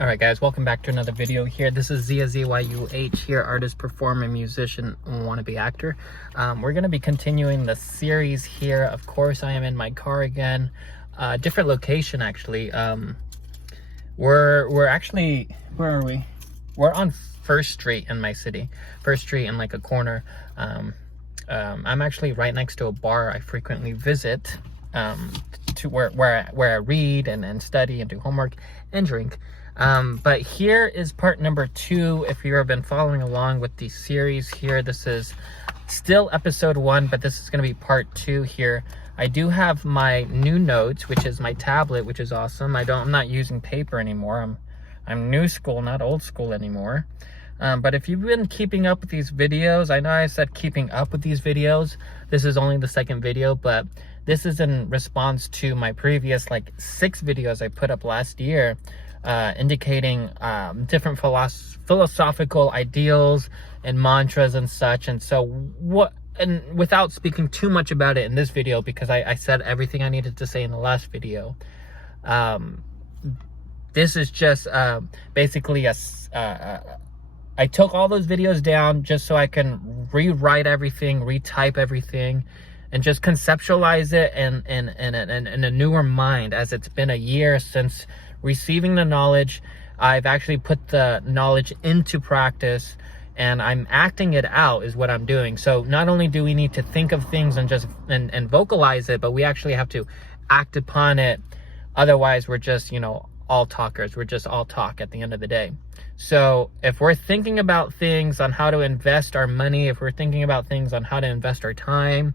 All right, guys, welcome back to another video here. This is Zia, ZYUH here, artist, performer, musician, wannabe actor. We're going to be continuing the series here. Of course, I am in my car again. Different location, actually. We're actually, where are we? We're on First Street in my city. First Street in like a corner. I'm actually right next to a bar I frequently visit, to where I read and study and do homework and drink. But here is part number 2. If you've been following along with the series here, this is still episode 1, but this is going to be part 2 here. I do have my new notes, which is my tablet, which is awesome. I'm not using paper anymore. I'm new school, not old school anymore. But if you've been keeping up with these videos, I know I said keeping up with these videos. This is only the second video, but this is in response to my previous like 6 videos I put up last year, indicating different philosophical ideals and mantras and such. And so without speaking too much about it in this video, because I said everything I needed to say in the last video, this is just basically I took all those videos down just so I can rewrite everything, retype everything, and just conceptualize it in a newer mind. As it's been a year since receiving the knowledge, I've actually put the knowledge into practice, and I'm acting it out is what I'm doing. So not only do we need to think of things and just and vocalize it, but we actually have to act upon it. Otherwise, we're just, all talkers. We're just all talk at the end of the day. So if we're thinking about things on how to invest our money, if we're thinking about things on how to invest our time,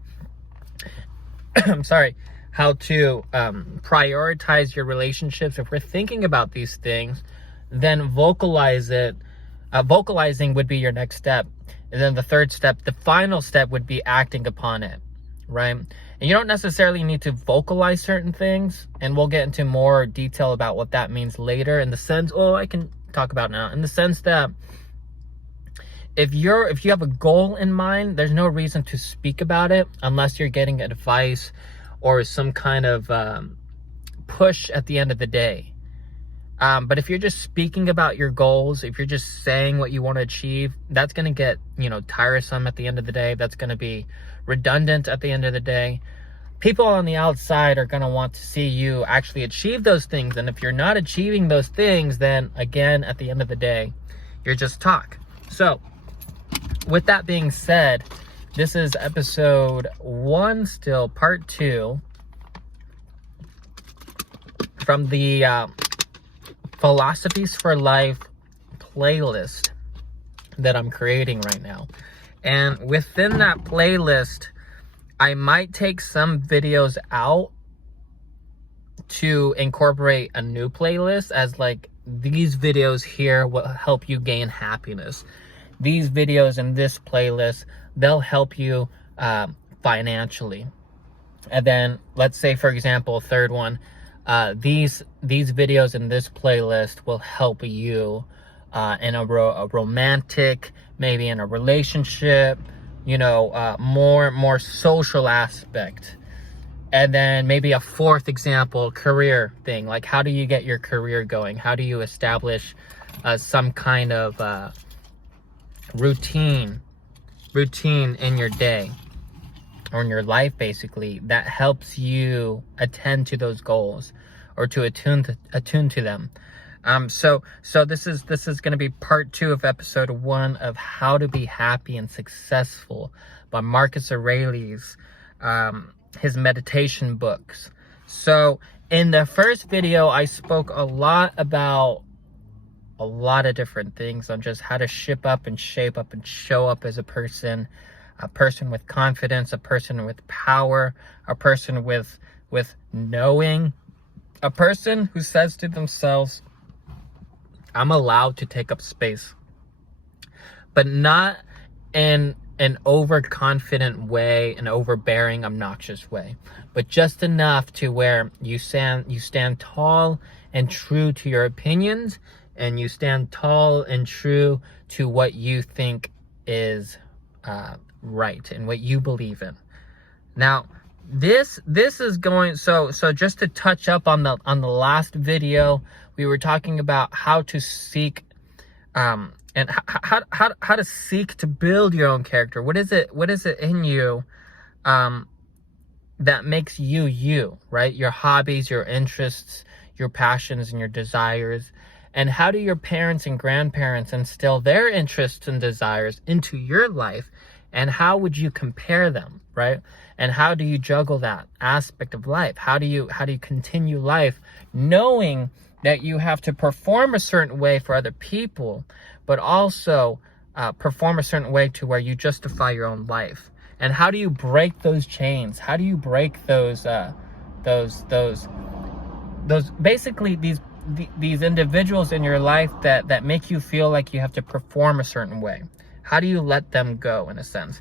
I'm sorry, how to prioritize your relationships, if we're thinking about these things, then vocalize it. Vocalizing would be your next step. And then the third step, the final step, would be acting upon it, right? And you don't necessarily need to vocalize certain things, and we'll get into more detail about what that means later, in the sense, I can talk about now, in the sense that if you have a goal in mind, there's no reason to speak about it unless you're getting advice or some kind of push at the end of the day. But if you're just speaking about your goals, if you're just saying what you want to achieve, that's going to get, tiresome at the end of the day. That's going to be redundant at the end of the day. People on the outside are going to want to see you actually achieve those things. And if you're not achieving those things, then again, at the end of the day, you're just talk. So with that being said, this is episode 1, still part 2 from the Philosophies for Life playlist that I'm creating right now. And within that playlist, I might take some videos out to incorporate a new playlist, as like these videos here will help you gain happiness. These videos in this playlist, they'll help you financially. And then let's say, for example, third one, these videos in this playlist will help you in a romantic, maybe in a relationship, more social aspect. And then maybe a fourth example, career thing, like how do you get your career going? How do you establish some kind of routine in your day or in your life, basically, that helps you attend to those goals or to attune to them. So this is going to be part 2 of episode 1 of How to Be Happy and Successful by Marcus Aurelius, his meditation books. So in the first video, I spoke a lot about a lot of different things on just how to ship up and shape up and show up as a person with confidence, a person with power, a person with knowing, a person who says to themselves, I'm allowed to take up space, but not in an overconfident way, an overbearing, obnoxious way, but just enough to where you stand tall and true to your opinions, and you stand tall and true to what you think is right and what you believe in. Now, this is going, so just to touch up on the last video, We were talking about how to seek, and how to seek to build your own character. What is it in you that makes you you, right? Your hobbies, your interests, your passions, and your desires. And how do your parents and grandparents instill their interests and desires into your life? And how would you compare them, right? And how do you juggle that aspect of life? How do you continue life knowing that you have to perform a certain way for other people, but also perform a certain way to where you justify your own life? And how do you break those chains? How do you break those basically these individuals in your life that make you feel like you have to perform a certain way? How do you let them go, in a sense?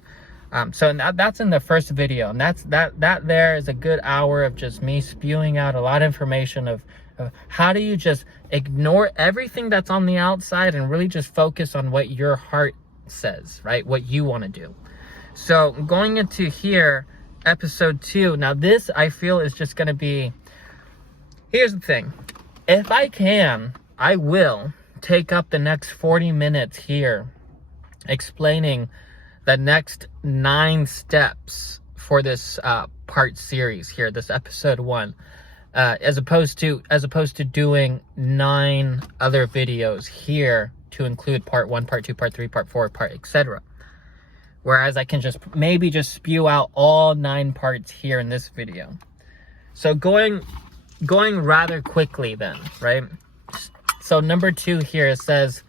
So that's in the first video, and that there is a good hour of just me spewing out a lot of information of how do you just ignore everything that's on the outside and really just focus on what your heart says, right? What you want to do. So going into here, episode 2. Now this, I feel, is just going to be, here's the thing. If I can, I will take up the next 40 minutes here explaining the next 9 steps for this part series here, this episode 1, as opposed to doing 9 other videos here to include part 1, part 2, part 3, part 4, etc. Whereas I can just maybe just spew out all 9 parts here in this video. So going rather quickly then, right? So number 2 here, it says,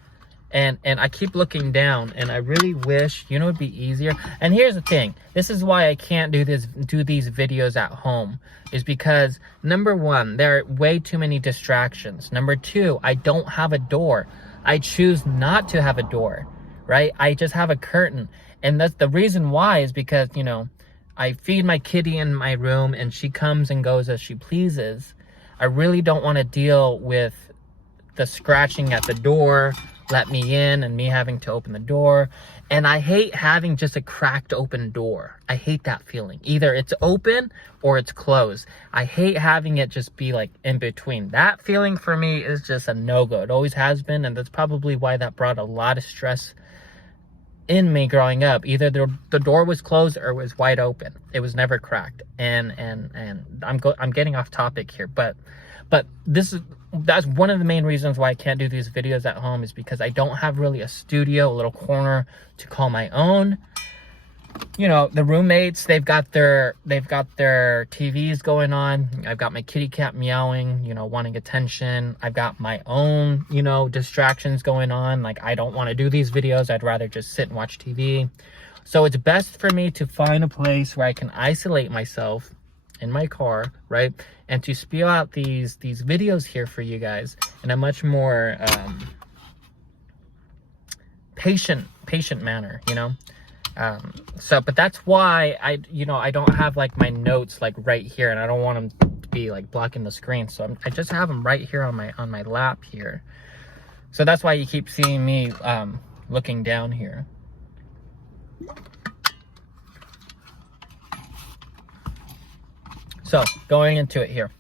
and I keep looking down, and I really wish, you know, it'd be easier. And here's the thing. This is why I can't do these videos at home, is because number 1, there are way too many distractions. Number 2, I don't have a door. I choose not to have a door, right? I just have a curtain. And that's the reason why, is because, you know, I feed my kitty in my room and she comes and goes as she pleases. I really don't want to deal with the scratching at the door, let me in, and me having to open the door. And I hate having just a cracked open door. I hate that feeling. Either it's open or it's closed. I hate having it just be like in between. That feeling for me is just a no-go. It always has been, and that's probably why that brought a lot of stress in me growing up. Either the door was closed or it was wide open. It was never cracked. And I'm getting off topic here, but that's one of the main reasons why I can't do these videos at home, is because I don't have really a studio, a little corner to call my own. You know, the roommates, they've got their TVs going on. I've got my kitty cat meowing, you know, wanting attention. I've got my own, you know, distractions going on. Like, I don't want to do these videos. I'd rather just sit and watch TV. So it's best for me to find a place where I can isolate myself in my car, right? And to spew out these videos here for you guys in a much more patient manner, you know? But that's why I don't have like my notes like right here, and I don't want them to be like blocking the screen. So I just have them right here on my lap here. So that's why you keep seeing me looking down here. So going into it here,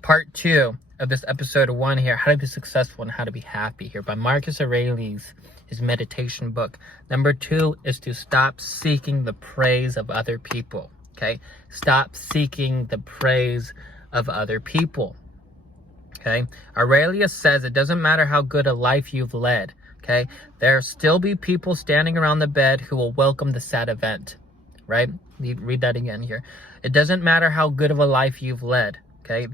part 2 of this episode 1 here, how to be successful and how to be happy here, by Marcus Aurelius, his meditation book. Number 2 is to stop seeking the praise of other people. Okay, stop seeking the praise of other people. Okay, Aurelius says it doesn't matter how good a life you've led. Okay, there'll still be people standing around the bed who will welcome the sad event. Right? Read that again here. It doesn't matter how good of a life you've led. Okay,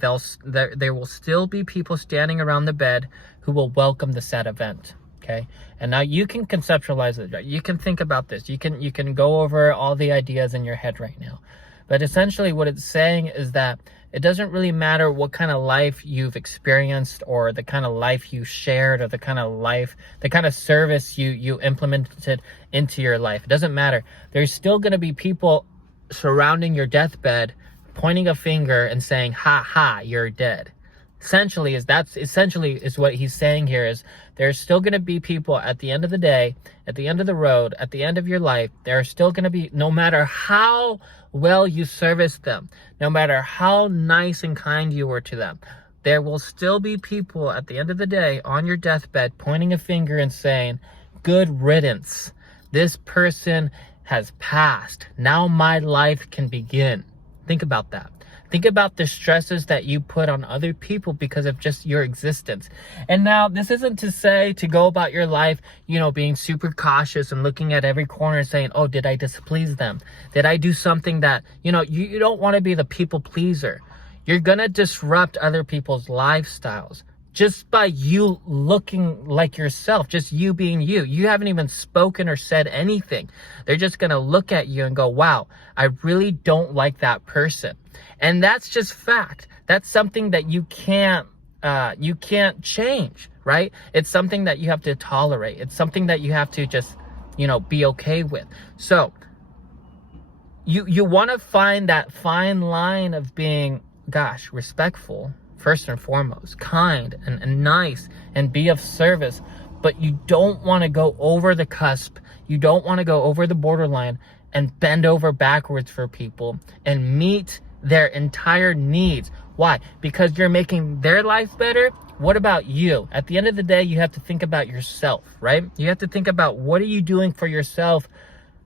there will still be people standing around the bed who will welcome the sad event. Okay, and now you can conceptualize it. Right? You can think about this. You can go over all the ideas in your head right now. But essentially what it's saying is that it doesn't really matter what kind of life you've experienced, or the kind of life you shared, or the kind of service you implemented into your life. It doesn't matter. There's still going to be people surrounding your deathbed, pointing a finger and saying, ha ha, you're dead. Essentially is what he's saying here, is there's still going to be people at the end of the day, at the end of the road, at the end of your life. There are still going to be, no matter how well you service them, no matter how nice and kind you were to them, there will still be people at the end of the day on your deathbed pointing a finger and saying, good riddance. This person has passed. Now my life can begin. Think about that. Think about the stresses that you put on other people because of just your existence. And now, this isn't to say to go about your life, being super cautious and looking at every corner and saying, oh, did I displease them? Did I do something that, you don't want to be the people pleaser. You're going to disrupt other people's lifestyles just by you looking like yourself, just you being you. You haven't even spoken or said anything. They're just going to look at you and go, wow, I really don't like that person. And that's just fact. That's something that you can't change, right? It's something that you have to tolerate. It's something that you have to just, be okay with. So you want to find that fine line of being, respectful, first and foremost, kind and nice, and be of service. But you don't want to go over the cusp. You don't want to go over the borderline and bend over backwards for people and meet their entire needs. Why? Because you're making their life better. What about you? At the end of the day, you have to think about yourself, right? You have to think about, what are you doing for yourself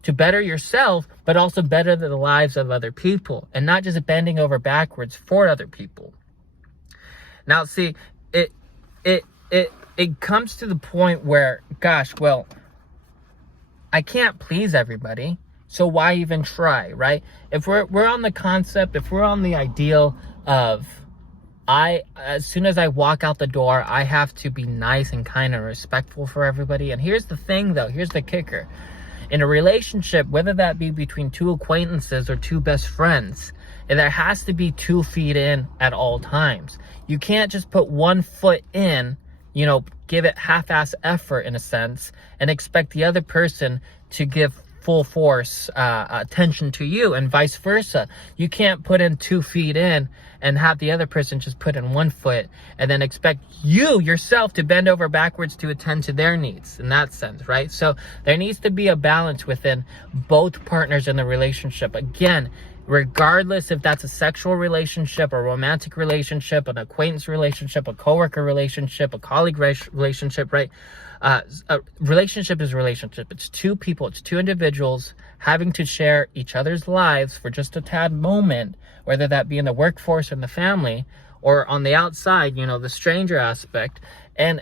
to better yourself, but also better the lives of other people, and not just bending over backwards for other people. Now, see, it comes to the point where, I can't please everybody. So why even try, right? If we're on the concept, if we're on the ideal of, as soon as I walk out the door, I have to be nice and kind and respectful for everybody. And here's the thing, though. Here's the kicker. In a relationship, whether that be between two acquaintances or two best friends, there has to be 2 feet in at all times. You can't just put 1 foot in, give it half-ass effort in a sense, and expect the other person to give full force attention to you, and vice versa. You can't put in 2 feet in and have the other person just put in 1 foot and then expect you yourself to bend over backwards to attend to their needs in that sense, right? So there needs to be a balance within both partners in the relationship. Again, regardless if that's a sexual relationship, a romantic relationship, an acquaintance relationship, a coworker relationship, a colleague relationship, right? A relationship is a relationship. It's 2 people, it's 2 individuals having to share each other's lives for just a tad moment, whether that be in the workforce or in the family, or on the outside, the stranger aspect, and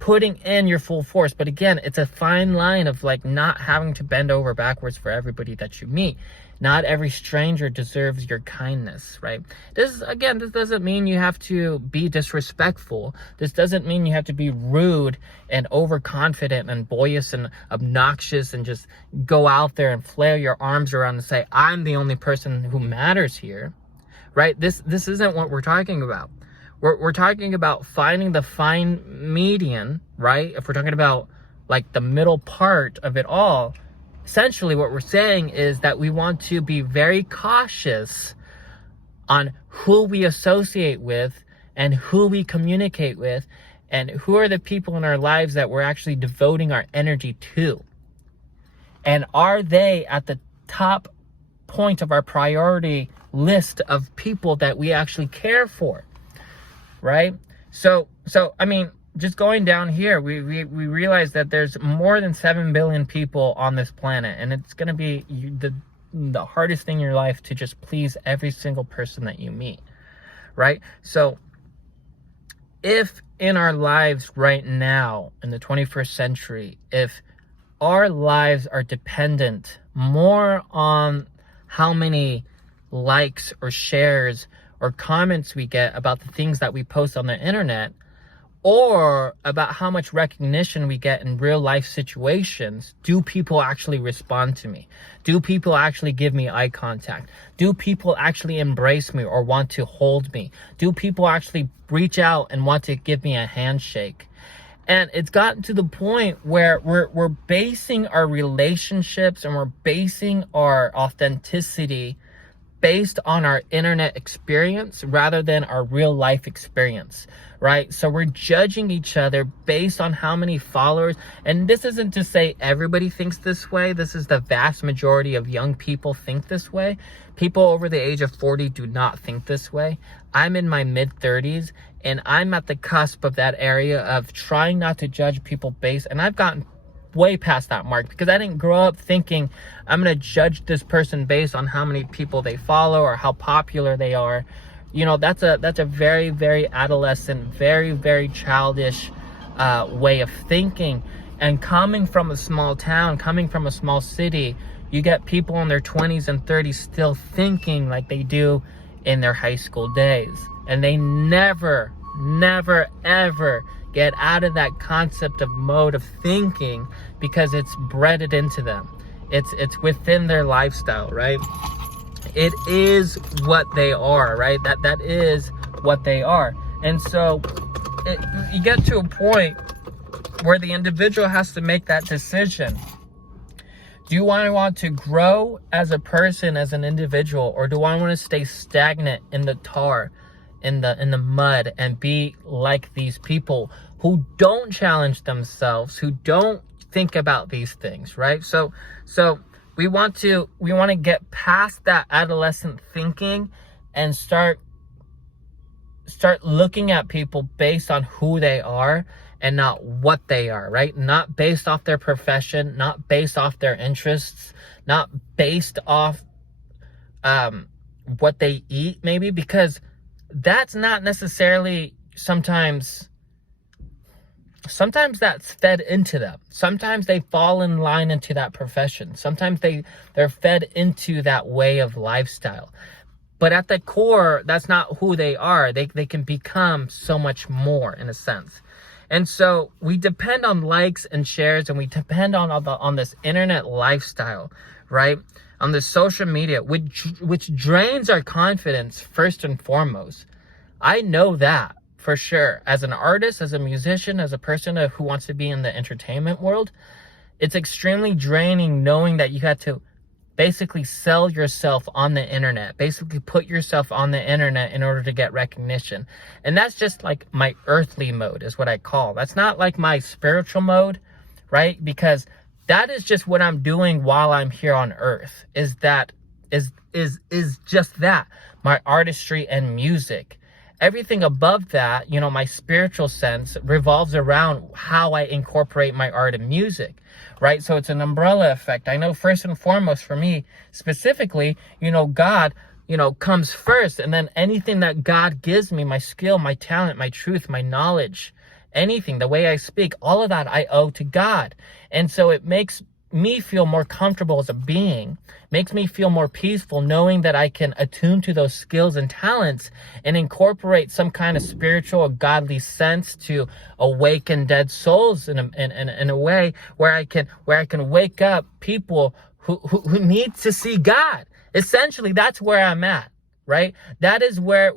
putting in your full force. But again, it's a fine line of not having to bend over backwards for everybody that you meet. Not every stranger deserves your kindness, right? This doesn't mean you have to be disrespectful. This doesn't mean you have to be rude and overconfident and boisterous and obnoxious and just go out there and flail your arms around and say, I'm the only person who matters here, right? This isn't what we're talking about. We're talking about finding the fine median, right? If we're talking about the middle part of it all, essentially what we're saying is that we want to be very cautious on who we associate with and who we communicate with, and who are the people in our lives that we're actually devoting our energy to. And are they at the top point of our priority list of people that we actually care for, right? So I mean, just going down here, we realize that there's more than 7 billion people on this planet, and it's going to be the hardest thing in your life to just please every single person that you meet, right? So if in our lives right now, in the 21st century, if our lives are dependent more on how many likes or shares or comments we get about the things that we post on the internet, or about how much recognition we get in real life situations, do people actually respond to me? Do people actually give me eye contact? Do people actually embrace me or want to hold me? Do people actually reach out and want to give me a handshake? And it's gotten to the point where we're basing our relationships and we're basing our authenticity based on our internet experience rather than our real life experience, right? So we're judging each other based on how many followers. And this isn't to say everybody thinks this way. This is the vast majority of young people think this way. People over the age of 40 do not think this way. I'm in my mid 30s and I'm at the cusp of that area of trying not to judge people based, and I've gotten way past that mark because I didn't grow up thinking I'm going to judge this person based on how many people they follow or how popular they are. You know, that's a very, very adolescent, very, very childish way of thinking. And coming from a small town, coming from a small city, you get people in their 20s and 30s still thinking like they do in their high school days. And they never, ever get out of that concept of mode of thinking because it's bred into them. It's within their lifestyle, right? It is what they are, right? That is what they are. And so you get to a point where the individual has to make that decision. Do I want to grow as a person, as an individual, or do I want to stay stagnant in the tar, in the mud, and be like these people who don't challenge themselves, who don't think about these things, right? So we want to get past that adolescent thinking and start looking at people based on who they are and not what they are, right? Not based off their profession, not based off their interests, not based off what they eat, maybe, because that's not necessarily sometimes that's fed into them. Sometimes they fall in line into that profession. Sometimes they're fed into that way of lifestyle. But at the core, that's not who they are. They can become so much more, in a sense. And so we depend on likes and shares, and we depend on this internet lifestyle, right? On the social media, which drains our confidence first and foremost. I know that for sure. As an artist, as a musician, as a person who wants to be in the entertainment world, it's extremely draining knowing that you had to basically sell yourself on the internet, basically put yourself on the internet in order to get recognition. And that's just like my earthly mode is what I call. That's not like my spiritual mode, right? Because that is just what I'm doing while I'm here on earth. Is just that, my artistry and music. Everything above that, you know, my spiritual sense revolves around how I incorporate my art and music, right? So it's an umbrella effect. I know first and foremost for me specifically, you know, God, you know, comes first, and then anything that God gives me, my skill, my talent, my truth, my knowledge, anything, the way I speak, all of that I owe to God. And so it makes me feel more comfortable as a being, makes me feel more peaceful knowing that I can attune to those skills and talents and incorporate some kind of spiritual or godly sense to awaken dead souls in a way where I can wake up people who need to see God. Essentially, that's where I'm at, right? That is where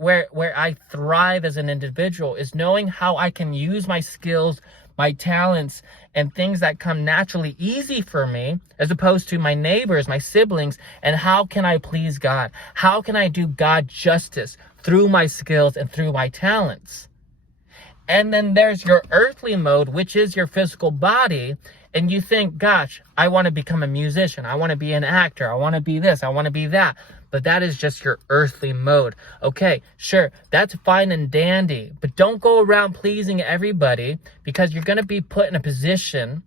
I thrive as an individual, is knowing how I can use my skills, my talents, and things that come naturally easy for me, as opposed to my neighbors, my siblings, and how can I please God? How can I do God justice through my skills and through my talents? And then there's your earthly mode, which is your physical body, and you think, gosh, I want to become a musician, I want to be an actor, I want to be this, I want to be that. But that is just your earthly mode. Okay, sure, that's fine and dandy, but don't go around pleasing everybody, because you're going to be put in a position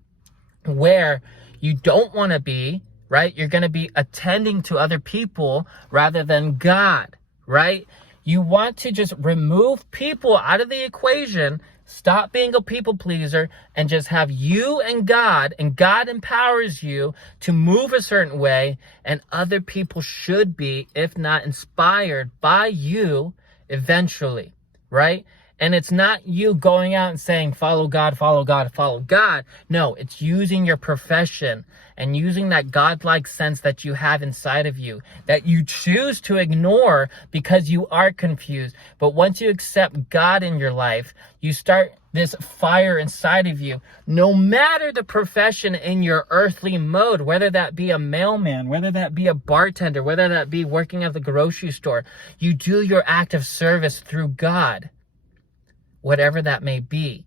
where you don't want to be, right? You're going to be attending to other people rather than God, right? You want to just remove people out of the equation, stop being a people pleaser, and just have you and God empowers you to move a certain way, and other people should be, if not inspired by you eventually, right? And it's not you going out and saying, follow God, follow God, follow God. No, it's using your profession and using that godlike sense that you have inside of you, that you choose to ignore because you are confused. But once you accept God in your life, you start this fire inside of you, no matter the profession in your earthly mode, whether that be a mailman, whether that be a bartender, whether that be working at the grocery store, you do your act of service through God, whatever that may be.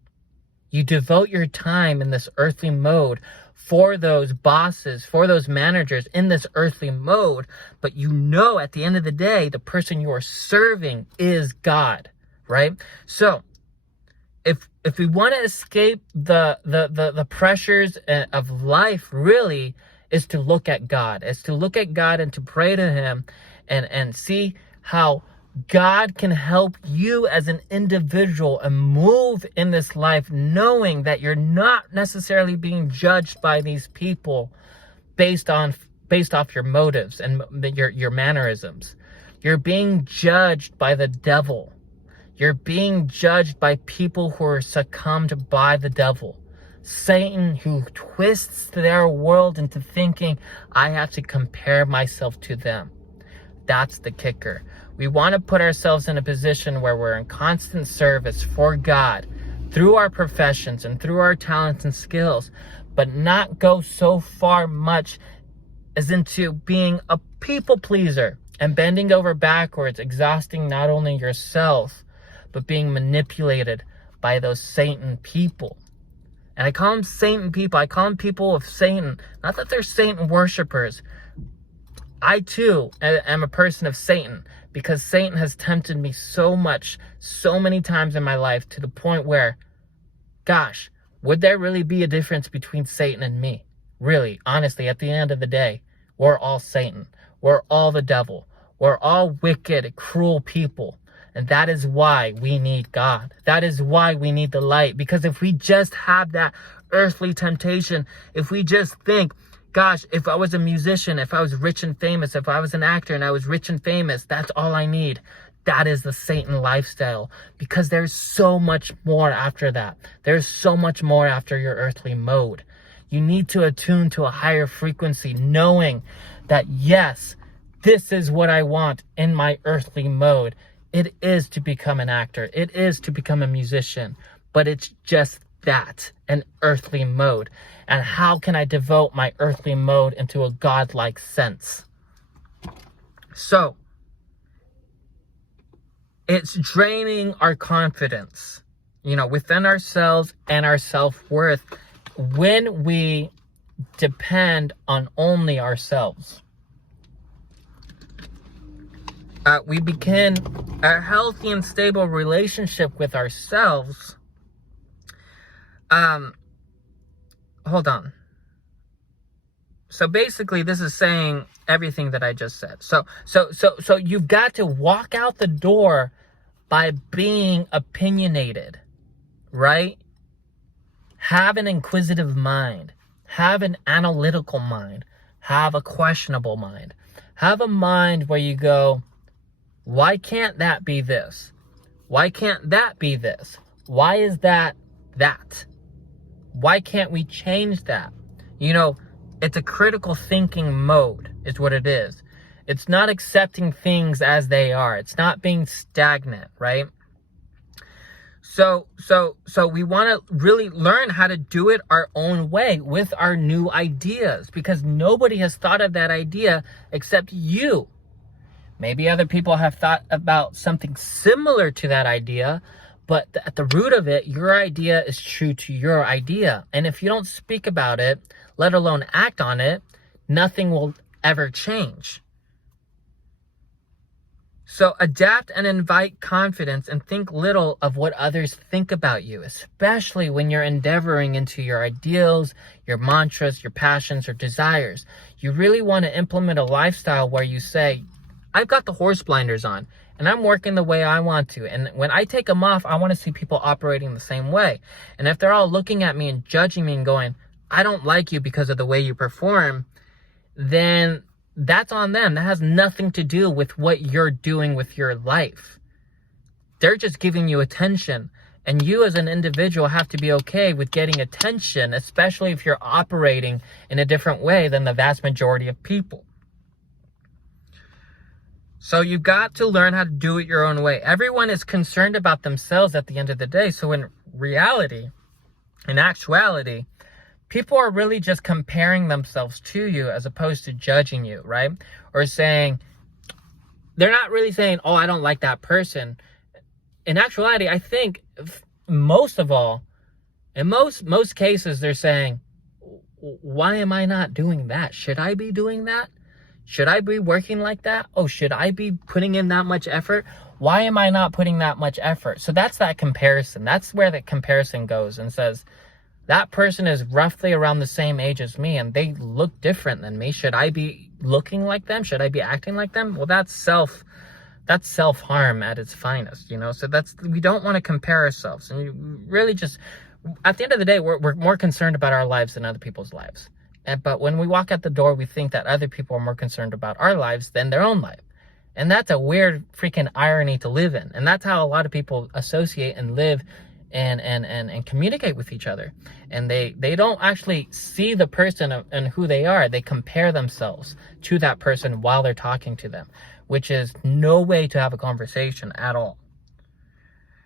You devote your time in this earthly mode for those bosses, for those managers in this earthly mode, but you know at the end of the day, the person you are serving is God, right? So, if we want to escape the pressures of life, really, is to look at God. Is to look at God and to pray to Him and see how God can help you as an individual and move in this life knowing that you're not necessarily being judged by these people based off your motives and your mannerisms. You're being judged by the devil. You're being judged by people who are succumbed by the devil. Satan, who twists their world into thinking, I have to compare myself to them. That's the kicker. We want to put ourselves in a position where we're in constant service for God through our professions and through our talents and skills, but not go so far much as into being a people pleaser and bending over backwards, exhausting not only yourself, but being manipulated by those Satan people. And I call them Satan people. I call them people of Satan. Not that they're Satan worshipers. I too am a person of Satan, because Satan has tempted me so much, so many times in my life, to the point where, gosh, would there really be a difference between Satan and me? Really, honestly, at the end of the day, we're all Satan. We're all the devil. We're all wicked, cruel people. And that is why we need God. That is why we need the light. Because if we just have that earthly temptation, if we just think, gosh, if I was a musician, if I was rich and famous, if I was an actor and I was rich and famous, that's all I need. That is the Satan lifestyle. Because there's so much more after that. There's so much more after your earthly mode. You need to attune to a higher frequency, knowing that, yes, this is what I want in my earthly mode. It is to become an actor. It is to become a musician. But it's just that, an earthly mode. And how can I devote my earthly mode into a godlike sense? So, it's draining our confidence, within ourselves and our self-worth when we depend on only ourselves. We begin a healthy and stable relationship with ourselves. Hold on. So basically, this is saying everything that I just said. So you've got to walk out the door by being opinionated, right? Have an inquisitive mind. Have an analytical mind. Have a questionable mind. Have a mind where you go, why can't that be this? Why can't that be this? Why is that that? Why can't we change that? It's a critical thinking mode is what it is. It's not accepting things as they are. It's not being stagnant, right? So we want to really learn how to do it our own way with our new ideas, because nobody has thought of that idea except you. Maybe other people have thought about something similar to that idea, but at the root of it, your idea is true to your idea. And if you don't speak about it, let alone act on it, nothing will ever change. So adapt and invite confidence and think little of what others think about you, especially when you're endeavoring into your ideals, your mantras, your passions, or desires. You really want to implement a lifestyle where you say, I've got the horse blinders on and I'm working the way I want to. And when I take them off, I want to see people operating the same way. And if they're all looking at me and judging me and going, I don't like you because of the way you perform, then that's on them. That has nothing to do with what you're doing with your life. They're just giving you attention. And you as an individual have to be okay with getting attention, especially if you're operating in a different way than the vast majority of people. So you've got to learn how to do it your own way. Everyone is concerned about themselves at the end of the day. So when reality, in actuality, people are really just comparing themselves to you as opposed to judging you, right? Or saying, they're not really saying, oh, I don't like that person. In actuality, I think most of all, in most cases, they're saying, why am I not doing that? Should I be doing that? Should I be working like that? Oh, should I be putting in that much effort? Why am I not putting that much effort? So that's that comparison. That's where the comparison goes and says, that person is roughly around the same age as me and they look different than me. Should I be looking like them? Should I be acting like them? Well, that's self-harm at its finest, you know? So we don't want to compare ourselves. And you really just, at the end of the day, we're more concerned about our lives than other people's lives. But when we walk out the door, we think that other people are more concerned about our lives than their own life. And that's a weird freaking irony to live in. And that's how a lot of people associate and live and communicate with each other. And they don't actually see the person and who they are. They compare themselves to that person while they're talking to them, which is no way to have a conversation at all.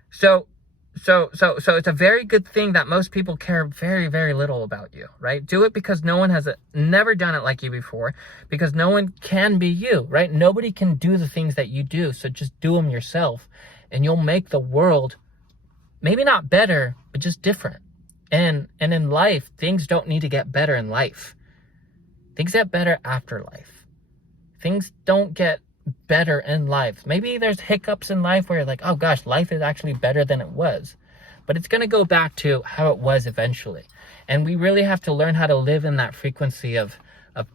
So it's a very good thing that most people care very, very little about you, right? Do it because no one has never done it like you before, because no one can be you, right? Nobody can do the things that you do. So just do them yourself and you'll make the world maybe not better, but just different. And in life, things don't need to get better in life. Things get better after life. Things don't get better in life. Maybe there's hiccups in life where you're like, oh gosh, life is actually better than it was. But it's going to go back to how it was eventually. And we really have to learn how to live in that frequency of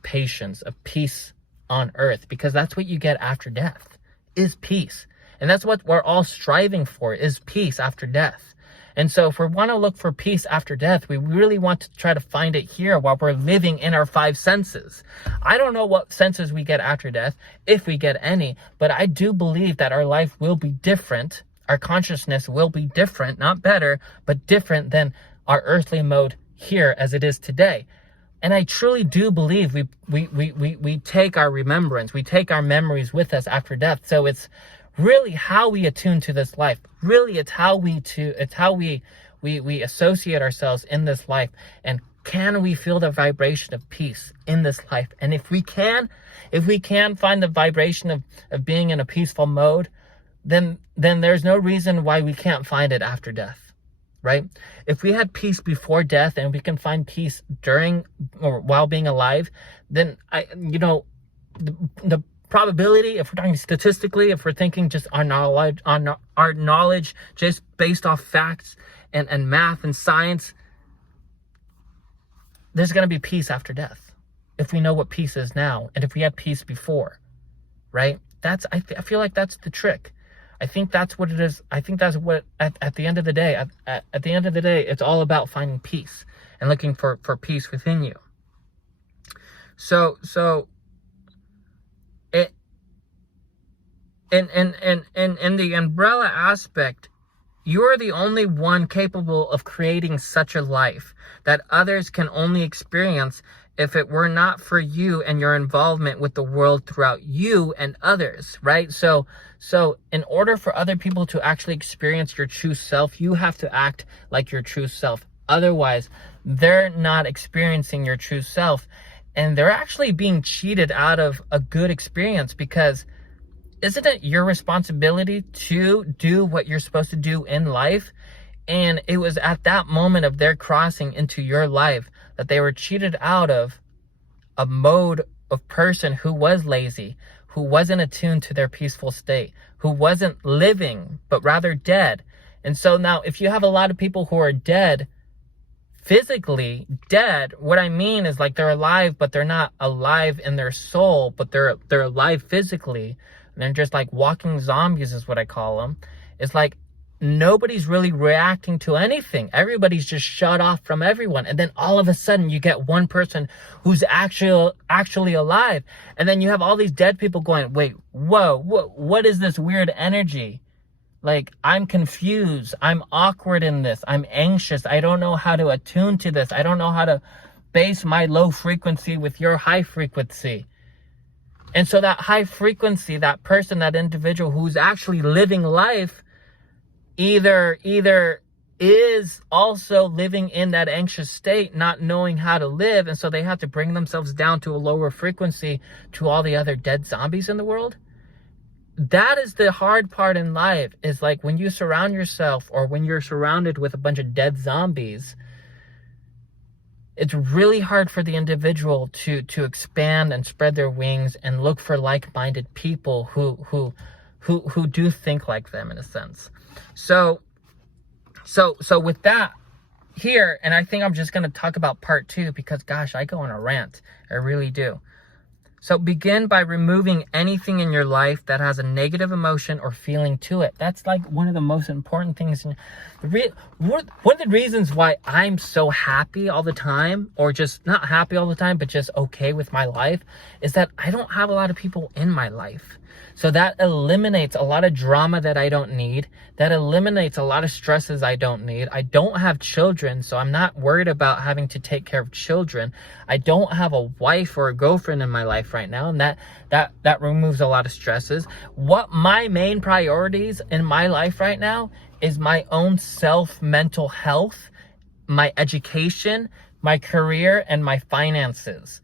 patience, of peace on earth, because that's what you get after death, is peace. And that's what we're all striving for, is peace after death. And so if we want to look for peace after death, we really want to try to find it here while we're living in our five senses. I don't know what senses we get after death, if we get any, but I do believe that our life will be different. Our consciousness will be different, not better, but different than our earthly mode here as it is today. And I truly do believe we take our remembrance, we take our memories with us after death. So it's really how we attune to this life. Really, it's how we associate ourselves in this life. And can we feel the vibration of peace in this life? And if we can find the vibration of being in a peaceful mode, then there's no reason why we can't find it after death, right? If we had peace before death and we can find peace during or while being alive, then the probability, if we're talking statistically, if we're thinking just our knowledge just based off facts and math and science, there's going to be peace after death if we know what peace is now and if we had peace before, right? I feel like that's the trick. I think that's what it is. I think that's what at the end of the day, at the end of the day, it's all about finding peace and looking for peace within you. So in the umbrella aspect, you're the only one capable of creating such a life that others can only experience if it were not for you and your involvement with the world throughout you and others, right? So in order for other people to actually experience your true self, you have to act like your true self. Otherwise, they're not experiencing your true self, and they're actually being cheated out of a good experience, because isn't it your responsibility to do what you're supposed to do in life? And it was at that moment of their crossing into your life that they were cheated out of a mode of person who was lazy, who wasn't attuned to their peaceful state, who wasn't living, but rather dead. And so now if you have a lot of people who are dead, physically dead, what I mean is like they're alive, but they're not alive in their soul, but they're alive physically. And they're just like walking zombies is what I call them. It's like nobody's really reacting to anything. Everybody's just shut off from everyone. And then all of a sudden you get one person who's actually alive. And then you have all these dead people going, wait, whoa, what is this weird energy? Like, I'm confused. I'm awkward in this. I'm anxious. I don't know how to attune to this. I don't know how to base my low frequency with your high frequency. And so that high frequency, that person, that individual who's actually living life, either is also living in that anxious state, not knowing how to live. And so they have to bring themselves down to a lower frequency to all the other dead zombies in the world. That is the hard part in life, is like when you surround yourself, or when you're surrounded with a bunch of dead zombies, it's really hard for the individual to expand and spread their wings and look for like-minded people who do think like them, in a sense. So with that here, and I think I'm just going to talk about part 2, because gosh, I go on a rant. I really do. So begin by removing anything in your life that has a negative emotion or feeling to it. That's like one of the most important things. One of the reasons why I'm so happy all the time, or just not happy all the time, but just okay with my life, is that I don't have a lot of people in my life. So that eliminates a lot of drama that I don't need. That eliminates a lot of stresses I don't need. I don't have children, so I'm not worried about having to take care of children. I don't have a wife or a girlfriend in my life right now, and that removes a lot of stresses. What my main priorities in my life right now is my own mental health, my education, my career, and my finances.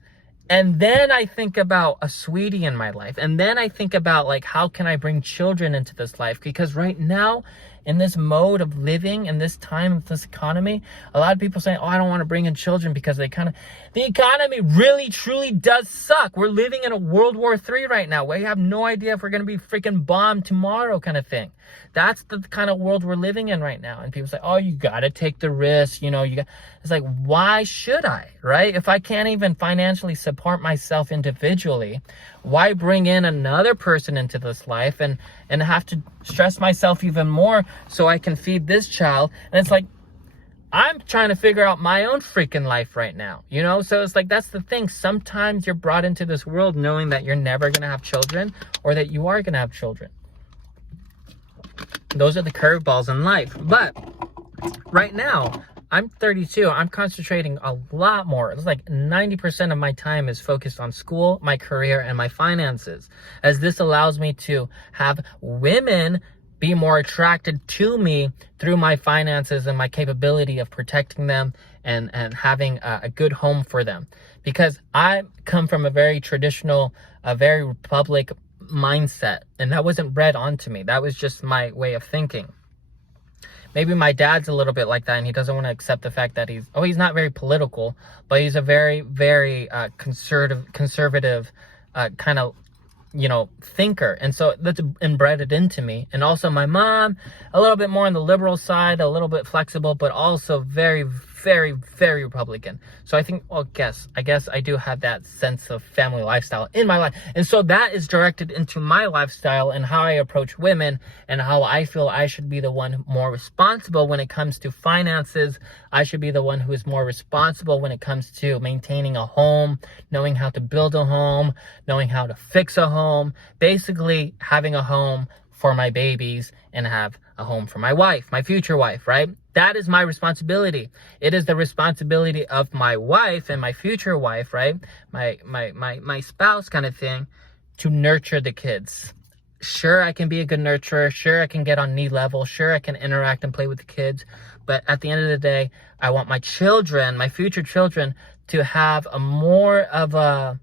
And then I think about a sweetie in my life. And then I think about, like, how can I bring children into this life? Because right now, in this mode of living, in this time of this economy, a lot of people say, oh, I don't want to bring in children because the economy really, truly does suck. We're living in a World War III right now. We have no idea if we're going to be freaking bombed tomorrow, kind of thing. That's the kind of world we're living in right now. And people say, oh, you got to take the risk. It's like, why should I, right? If I can't even financially support myself individually, why bring in another person into this life and have to stress myself even more so I can feed this child? And it's like, I'm trying to figure out my own freaking life right now, So it's like, that's the thing. Sometimes you're brought into this world knowing that you're never going to have children, or that you are going to have children. Those are the curveballs in life. But right now, I'm 32. I'm concentrating a lot more. It's like 90% of my time is focused on school, my career, and my finances, as this allows me to have women be more attracted to me through my finances and my capability of protecting them and having a good home for them. Because I come from a very traditional, a very republic mindset, and that wasn't bred onto me. That was just my way of thinking. Maybe my dad's a little bit like that, and he doesn't want to accept the fact that he's not very political, but he's a very, very conservative kind of, thinker. And so that's inbred into me. And also my mom, a little bit more on the liberal side, a little bit flexible, but also very, very, very Republican. So I think, I guess I do have that sense of family lifestyle in my life. And so that is directed into my lifestyle and how I approach women, and how I feel I should be the one more responsible when it comes to finances. I should be the one who is more responsible when it comes to maintaining a home, knowing how to build a home, knowing how to fix a home, basically having a home for my babies and have a home for my wife, my future wife, right? That is my responsibility. It is the responsibility of my wife and my future wife, right? My spouse kind of thing, to nurture the kids. Sure, I can be a good nurturer. Sure, I can get on knee level. Sure, I can interact and play with the kids. But at the end of the day, I want my children, my future children, to have a more of a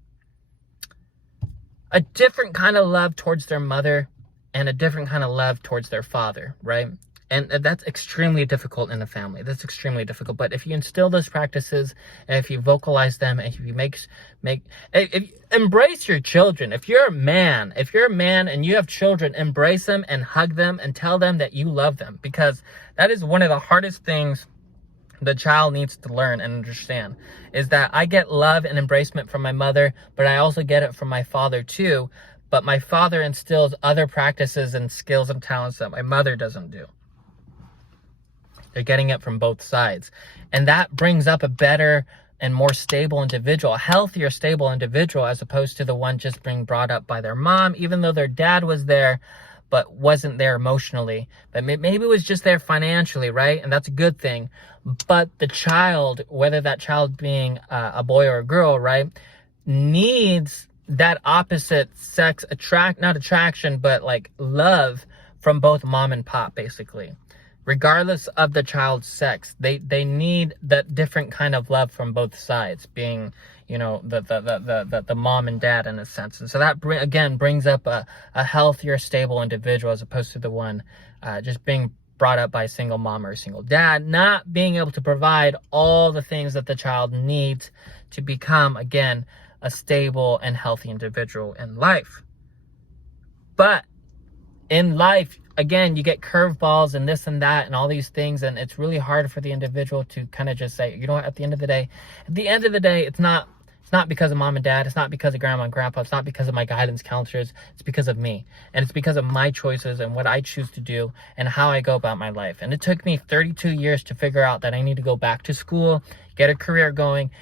different kind of love towards their mother and a different kind of love towards their father, right? And that's extremely difficult in a family. That's extremely difficult. But if you instill those practices, and if you vocalize them, and if you embrace your children. If you're a man and you have children, embrace them and hug them and tell them that you love them, because that is one of the hardest things the child needs to learn and understand, is that I get love and embracement from my mother, but I also get it from my father too. But my father instills other practices and skills and talents that my mother doesn't do. They're getting it from both sides. And that brings up a better and more stable individual, a healthier, stable individual, as opposed to the one just being brought up by their mom, even though their dad was there, but wasn't there emotionally. But maybe it was just there financially, right? And that's a good thing. But the child, whether that child being a boy or a girl, right, needs that opposite sex not attraction, but like love from both mom and pop, basically. regardless of the child's sex. They need that different kind of love from both sides, being, the mom and dad in a sense. And so that brings up a healthier, stable individual, as opposed to the one just being brought up by a single mom or a single dad, not being able to provide all the things that the child needs to become, again, a stable and healthy individual in life. But in life, again, you get curveballs and this and that and all these things, and it's really hard for the individual to kind of just say, you know what, at the end of the day, it's not because of mom and dad, it's not because of grandma and grandpa, it's not because of my guidance counselors, it's because of me. And it's because of my choices and what I choose to do and how I go about my life. And it took me 32 years to figure out that I need to go back to school, get a career going.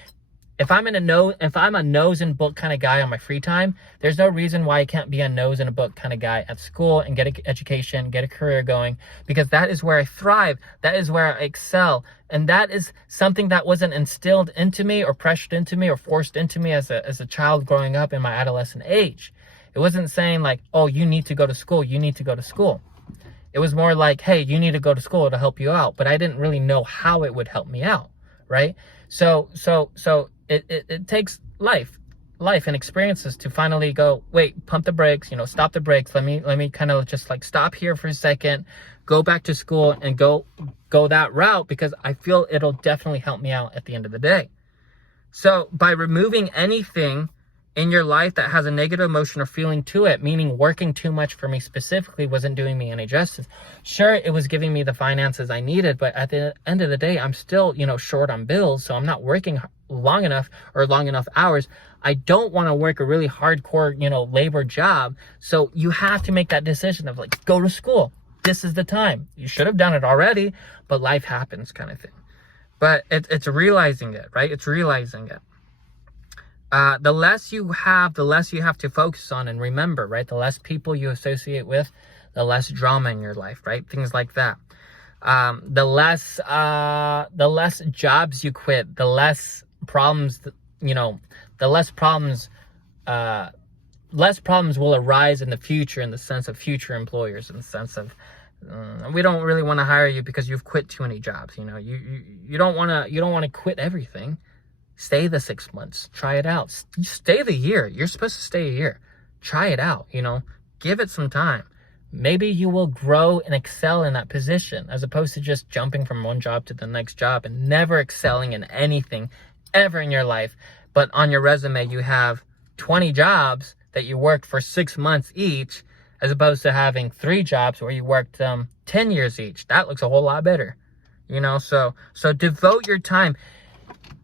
If I'm a nose in book kind of guy on my free time, there's no reason why I can't be a nose in a book kind of guy at school and get an education, get a career going, because that is where I thrive. That is where I excel. And that is something that wasn't instilled into me or pressured into me or forced into me as a child growing up in my adolescent age. It wasn't saying like, oh, you need to go to school. You need to go to school. It was more like, hey, you need to go to school to help you out. But I didn't really know how it would help me out, right? So it takes life and experiences to finally go, wait, pump the brakes, stop the brakes. Let me kind of just like stop here for a second, go back to school and go that route, because I feel it'll definitely help me out at the end of the day. So by removing anything in your life that has a negative emotion or feeling to it, meaning working too much for me specifically wasn't doing me any justice. Sure, it was giving me the finances I needed, but at the end of the day, I'm still, short on bills, so I'm not working long enough hours. I don't want to work a really hardcore, labor job. So you have to make that decision of like, go to school. This is the time. You should have done it already, but life happens kind of thing. But it's realizing it, right? It's realizing it. The less you have, the less you have to focus on and remember, right? The less people you associate with, the less drama in your life, right? Things like that. The less jobs you quit, the less problems, less problems will arise in the future, in the sense of future employers, in the sense of, we don't really want to hire you because you've quit too many jobs. You don't want to quit everything. Stay the 6 months, try it out. Stay the year. You're supposed to stay a year. Try it out, give it some time. Maybe you will grow and excel in that position, as opposed to just jumping from one job to the next job and never excelling in anything ever in your life. But on your resume, you have 20 jobs that you worked for 6 months each, as opposed to having 3 jobs where you worked 10 years each. That looks a whole lot better, so devote your time.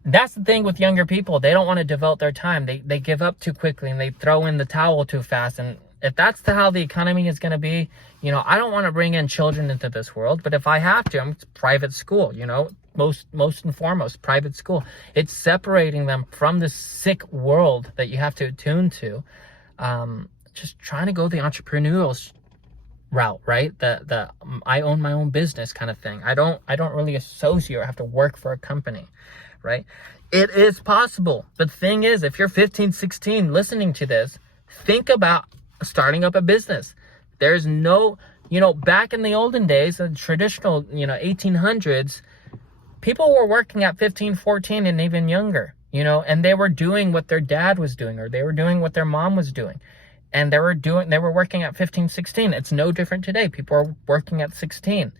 That's the thing with younger people. They don't want to devote their time. They give up too quickly and they throw in the towel too fast. And if that's how the economy is going to be, I don't want to bring in children into this world. But if I have to, I'm private school, most and foremost, private school. It's separating them from this sick world that you have to attune to. Just trying to go the entrepreneurial route, right? The I own my own business kind of thing. I don't really associate or have to work for a company. Right? It is possible. But the thing is, if you're 15, 16 listening to this, think about starting up a business. There's no, back in the olden days, the traditional, 1800s, people were working at 15, 14 and even younger, and they were doing what their dad was doing, or they were doing what their mom was doing. And they were working at 15, 16. It's no different today. People are working at 16,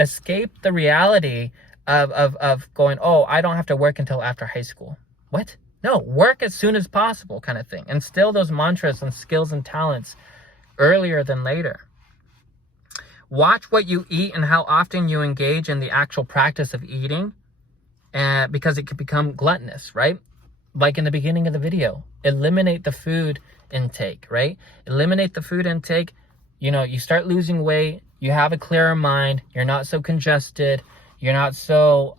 escape the reality of going, oh, I don't have to work until after high school. What? No, work as soon as possible kind of thing. Instill those mantras and skills and talents earlier than later. Watch what you eat and how often you engage in the actual practice of eating, because it could become gluttonous, right? Like in the beginning of the video, eliminate the food intake, right? Eliminate the food intake. You start losing weight. You have a clearer mind. You're not so congested. You're not so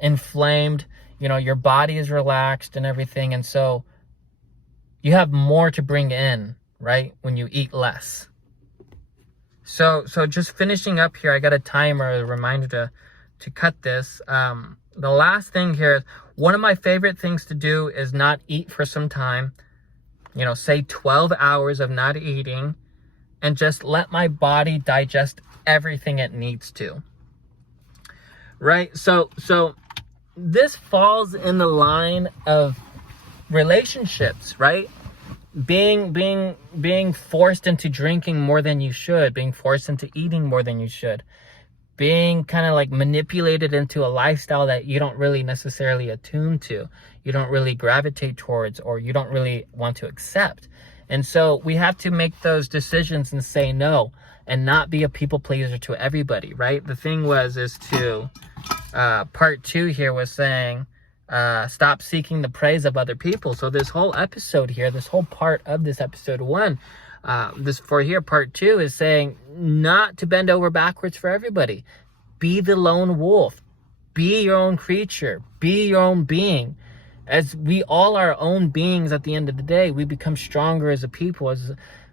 inflamed. Your body is relaxed and everything. And so you have more to bring in, right? When you eat less. So just finishing up here, I got a timer, a reminder to cut this. The last thing here is, one of my favorite things to do is not eat for some time. Say 12 hours of not eating. and just let my body digest everything it needs to. Right? So this falls in the line of relationships, right? Being forced into drinking more than you should, being forced into eating more than you should, being kind of like manipulated into a lifestyle that you don't really necessarily attune to, you don't really gravitate towards, or you don't really want to accept. And so we have to make those decisions and say no, and not be a people pleaser to everybody, right? The thing is to part 2 here was saying, stop seeking the praise of other people. So this whole episode here, this whole part of this episode 1, part 2 is saying not to bend over backwards for everybody. Be the lone wolf. Be your own creature. Be your own being. As we all are our own beings at the end of the day, we become stronger as a people.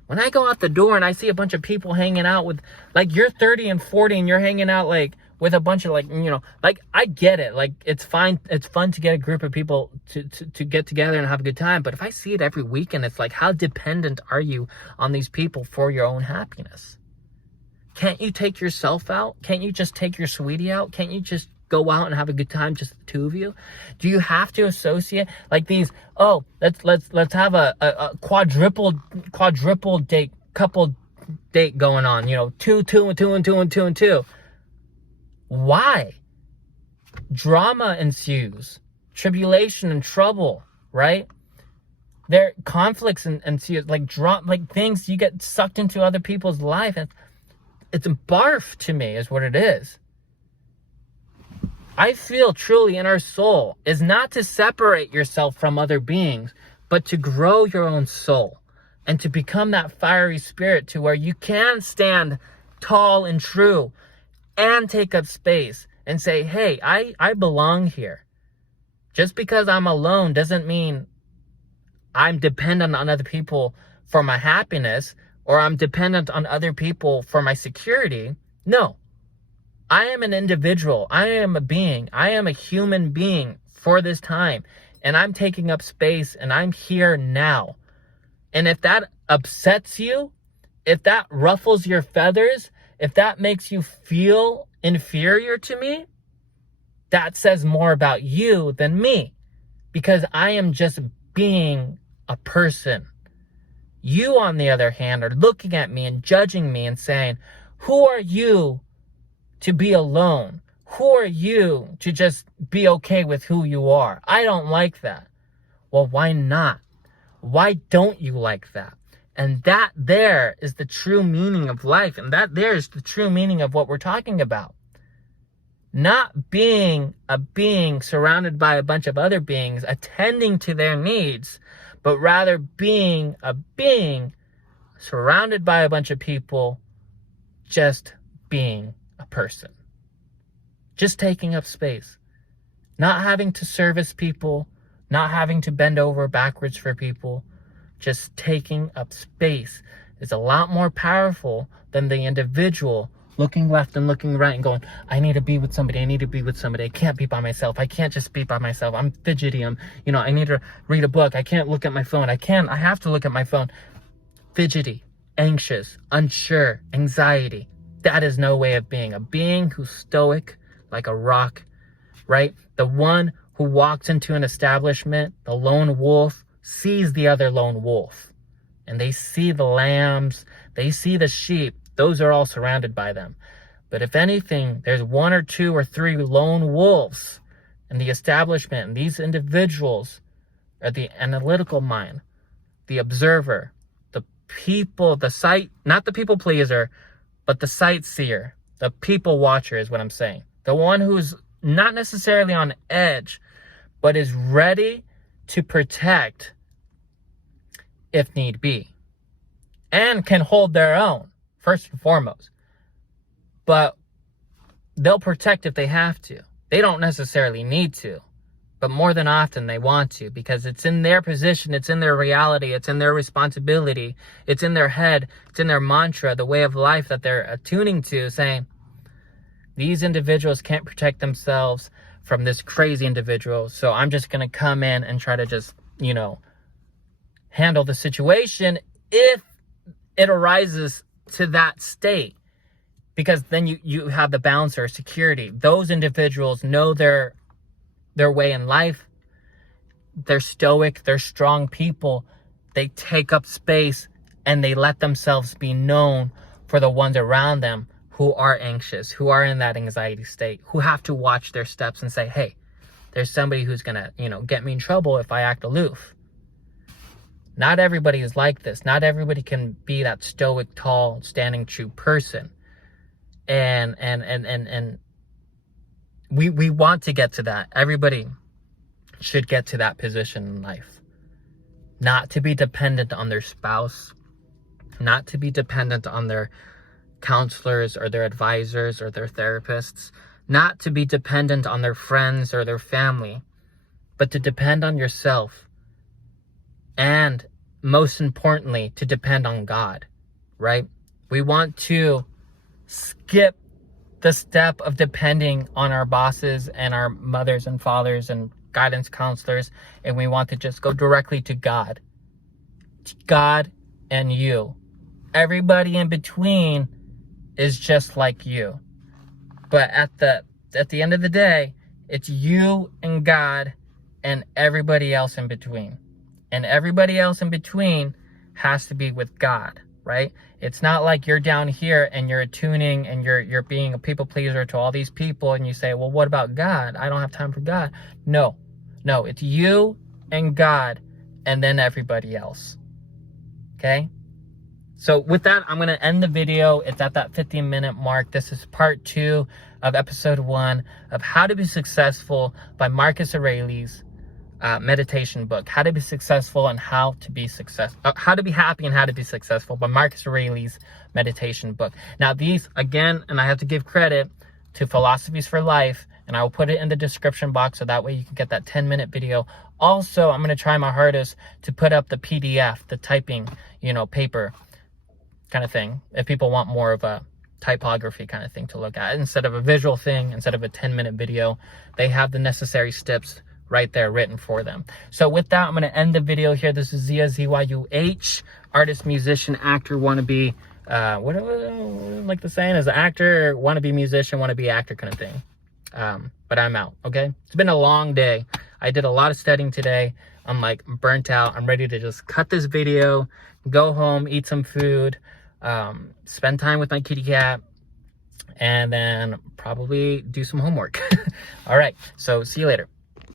When I go out the door and I see a bunch of people hanging out with, like, you're 30 and 40 and you're hanging out like with a bunch of, like, you know, like, I get it. Like, it's fine. It's fun to get a group of people to get together and have a good time. But if I see it every weekend, it's like, how dependent are you on these people for your own happiness? Can't you take yourself out? Can't you just take your sweetie out? Can't you just go out and have a good time, just the two of you? Do you have to associate like these? Oh, let's have a quadruple date, couple date going on. You know, 2 and 2 and 2 and 2 and 2. Why? Drama ensues, tribulation and trouble, right? There conflicts ensues, like things, you get sucked into other people's life, and it's barf to me is what it is. I feel truly in our soul is not to separate yourself from other beings, but to grow your own soul and to become that fiery spirit to where you can stand tall and true and take up space and say, hey, I belong here. Just because I'm alone doesn't mean I'm dependent on other people for my happiness, or I'm dependent on other people for my security. No. I am an individual. I am a being. I am a human being for this time. And I'm taking up space, and I'm here now. And if that upsets you, if that ruffles your feathers, if that makes you feel inferior to me, that says more about you than me. Because I am just being a person. You, on the other hand, are looking at me and judging me and saying, who are you to be alone? Who are you to just be okay with who you are? I don't like that. Well, why not? Why don't you like that? And that there is the true meaning of life. And that there is the true meaning of what we're talking about. Not being a being surrounded by a bunch of other beings, attending to their needs, but rather being a being surrounded by a bunch of people, just being a person. Just taking up space. Not having to service people, not having to bend over backwards for people. Just taking up space is a lot more powerful than the individual looking left and looking right and going, I need to be with somebody, I need to be with somebody, I can't be by myself, I can't just be by myself, I'm fidgety, I need to read a book, I can't look at my phone, I have to look at my phone. Fidgety, anxious, unsure, anxiety. That is no way of being. A being who's stoic like a rock, right? The one who walks into an establishment, the lone wolf, sees the other lone wolf. And they see the lambs, they see the sheep. Those are all surrounded by them. But if anything, there's 1 or 2 or 3 lone wolves in the establishment. And these individuals are the analytical mind, the observer, the people, the sight, not the people pleaser, but the sightseer, the people watcher is what I'm saying. The one who's not necessarily on edge, but is ready to protect if need be. And can hold their own, first and foremost. But they'll protect if they have to. They don't necessarily need to. But more than often they want to, because it's in their position, it's in their reality, it's in their responsibility, it's in their head, it's in their mantra, the way of life that they're attuning to, saying, these individuals can't protect themselves from this crazy individual, so I'm just going to come in and try to just, handle the situation if it arises to that state, because then you have the balance or security. Those individuals know their way in life. They're stoic, they're strong people. They take up space and they let themselves be known for the ones around them who are anxious, who are in that anxiety state, who have to watch their steps and say, hey, there's somebody who's gonna, get me in trouble if I act aloof. Not everybody is like this. Not everybody can be that stoic, tall, standing true person. And we want to get to that. Everybody should get to that position in life. Not to be dependent on their spouse, not to be dependent on their counselors or their advisors or their therapists, not to be dependent on their friends or their family, but to depend on yourself. And most importantly, to depend on God, right? We want to skip the step of depending on our bosses and our mothers and fathers and guidance counselors, and we want to just go directly to God. God and you. Everybody in between is just like you. But at the end of the day, it's you and God and everybody else in between. And everybody else in between has to be with God, right? It's not like you're down here and you're attuning and you're being a people pleaser to all these people and you say, well, what about God? I don't have time for God. No, it's you and God and then everybody else. Okay? So with that, I'm going to end the video. It's at that 15-minute mark. This is part 2 of episode 1 of How to Be Successful by Marcus Aurelius. Meditation book, How to Be Successful and How to Be Successful, How to Be Happy and How to Be Successful by Marcus Aurelius meditation book. Now these, again, and I have to give credit to Philosophies for Life, and I will put it in the description box so that way you can get that 10-minute video. Also, I'm going to try my hardest to put up the PDF, the typing, paper kind of thing, if people want more of a typography kind of thing to look at. Instead of a visual thing, instead of a 10-minute video, they have the necessary steps right there written for them. So with that, I'm going to end the video here. This is Zia, Z-Y-U-H, artist, musician, actor, wannabe, what like the saying is actor, wannabe musician, wannabe actor kind of thing. But I'm out, okay? It's been a long day. I did a lot of studying today. I'm like burnt out. I'm ready to just cut this video, go home, eat some food, spend time with my kitty cat, and then probably do some homework. All right, so see you later.